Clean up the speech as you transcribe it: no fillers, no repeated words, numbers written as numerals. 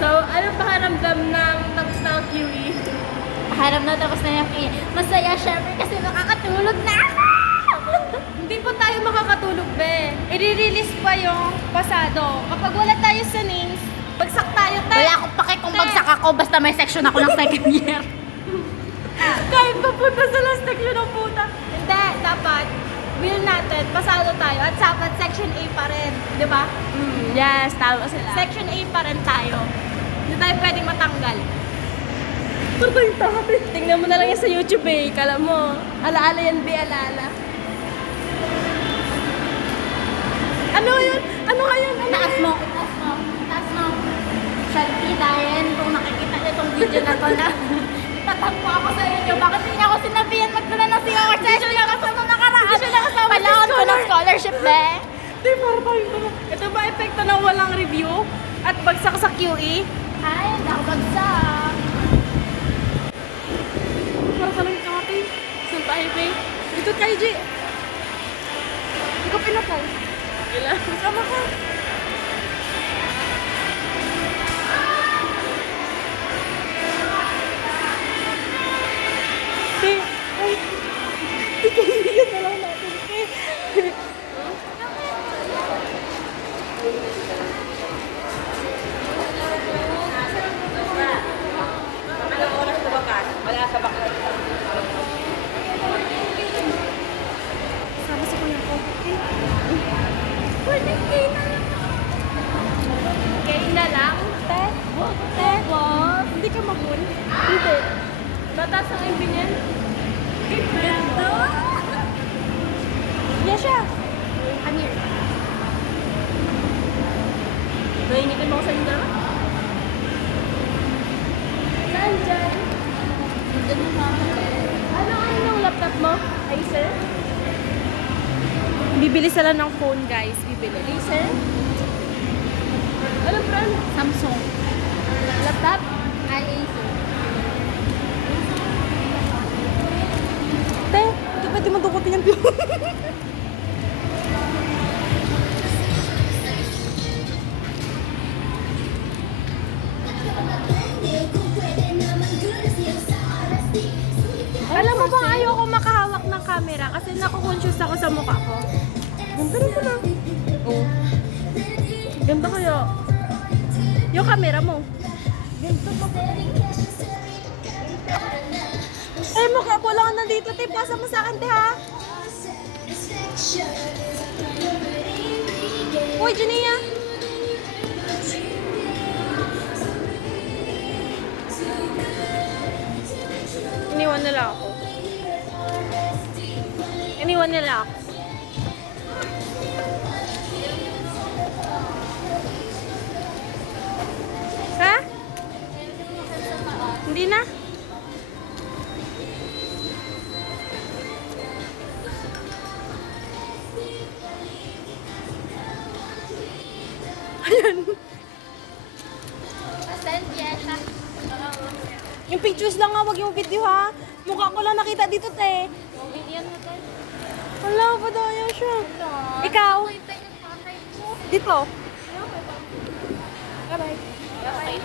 So, ano pakiramdam ng tapos na ang QE? Harap na tapos na yung QE. Masaya syempre kasi makakatulog na ako! Hindi pa tayo makakatulog, be. I-release pa yung pasado. Kapag wala tayo sa names, bagsak tayo, Wala akong pake kung bagsak ako, basta may section ako ng second year. Kahit papunta sa last section ng puta. Hindi, dapat will natin, pasado tayo at dapat section A pa rin, di ba? Yes, tama sila. Section A pa rin tayo. Hindi tayo pwedeng matanggal. Patay tayo. Tingnan mo na lang yan sa YouTube eh. Kala mo, alaala yan, be, alaala. Ano yun? Ano ngayon? Ano Taas yun? mo, taas mo, taas mo. Shanti, dahil kung nakikita niyo itong video na to na tatampo ako sa inyo, bakit hindi ako sinabihan magdala ng COR session na kasama nakaraan? Hindi siya nakasama sa Kailangan ko ng scholar. scholarship, be. Di, para tayo pala. Ito ba epekto ng walang review at bagsak sa QE? Ay, nakabagsak. Para talagang kati. Saan tayo, be? Dito tayo, G. Hindi ko pinapal. Ilan? Sama ka. Be, ay. Ikaw hindi na lang natin, be. Sama si kuya ko. Pwede kayo na lang. Kayo na lang? Te? Te? What? Hindi ka mag-un? Hindi. Mataas ang MB niyan? Ganda! Yes, siya. Come here. Nainitin mo ako sa inyo dalawa? Saan dyan? Dito na mama. Ano yung laptop mo? Acer? Bibili sila ng phone, guys. Bibili. Acer? Anong brand? Samsung. Laptop? Ay, Acer. Te, hindi pwede mo dukutin yung view. Alam mo ba, ayoko makahawak ng camera kasi nakukonsyus ako sa mukha ko. Ganda rin mo na. Oo. Ganda kaya. Yung camera mo. Ganda mo. Eh, mukha ko lang nandito. Te, pasa mo sa akin, te, ha? Uy, Jania. Iniwan nila ako. Iniwan nila ako. Ha? Hindi na? Ayan. Send yes. Yung pictures lang nga, wag yung video ha. Mukha ko lang nakita dito, te. Bigyan mo tayo. Wala, padaya siya. Ikaw? Dito. Bye-bye.